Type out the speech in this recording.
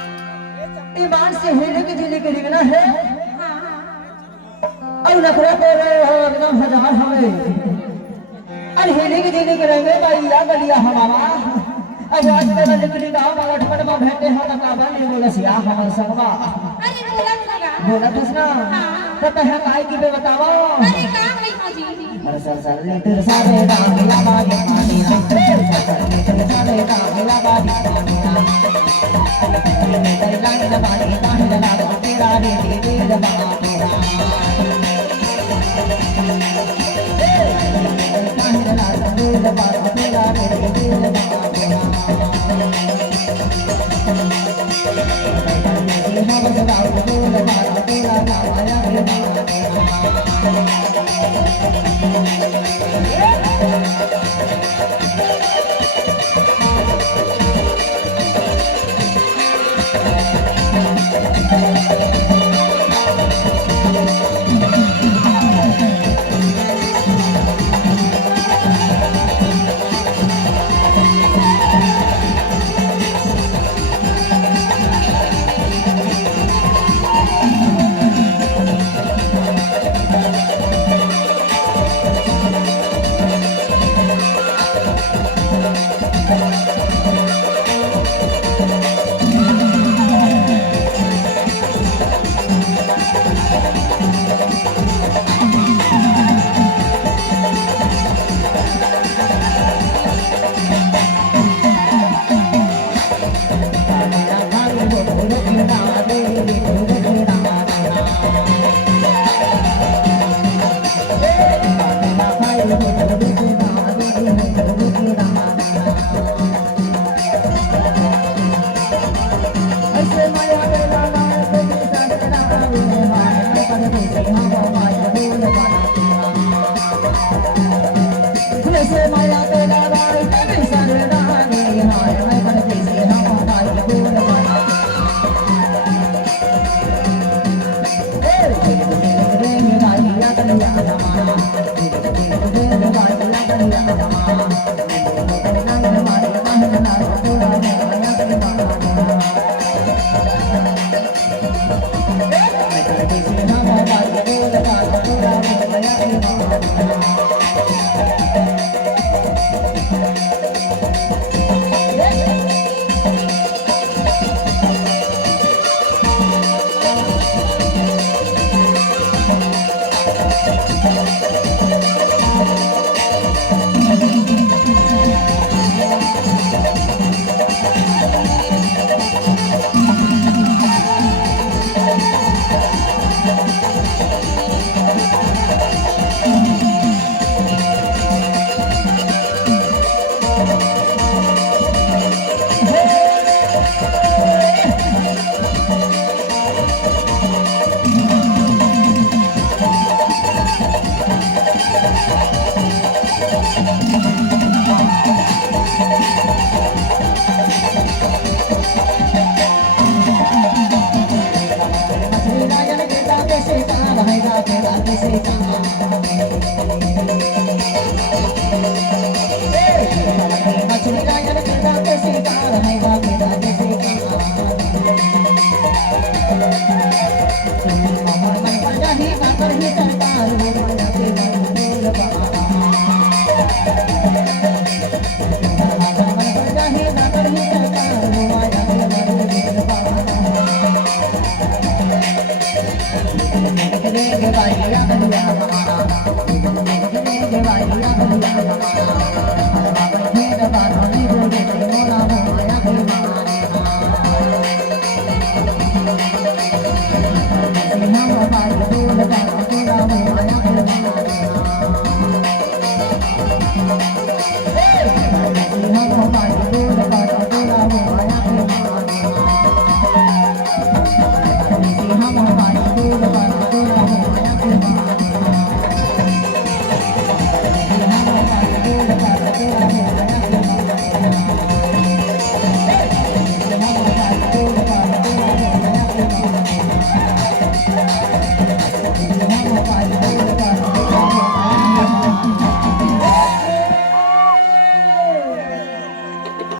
ईमान से हिले के जिले के लिखना है और नखरा को एकदम हजार हमें अरे हिले के जिले के रहेंगे भाई या गलिया हमारा अब आज तक निकली गांव में लटपट में बैठे हो ना का बने बोले सिया हमारे संगवा अरे बोला तुसना तो कह काय की बे बताओ अरे का है हाजी हर सर ले तेरे सारे दाम या बागी पानी ना सर ले तेरे सारे दाम या बागी पानी ना तेरे लाने ना बागी ताने लगा दो तेरा रे तेरे बागा तेरा ताने लगा दो तेरे बागा तेरा रे तेरे बागा तेरा हम सदा तेरे बागा तेरा नाम या तेरा के बारिया बलिया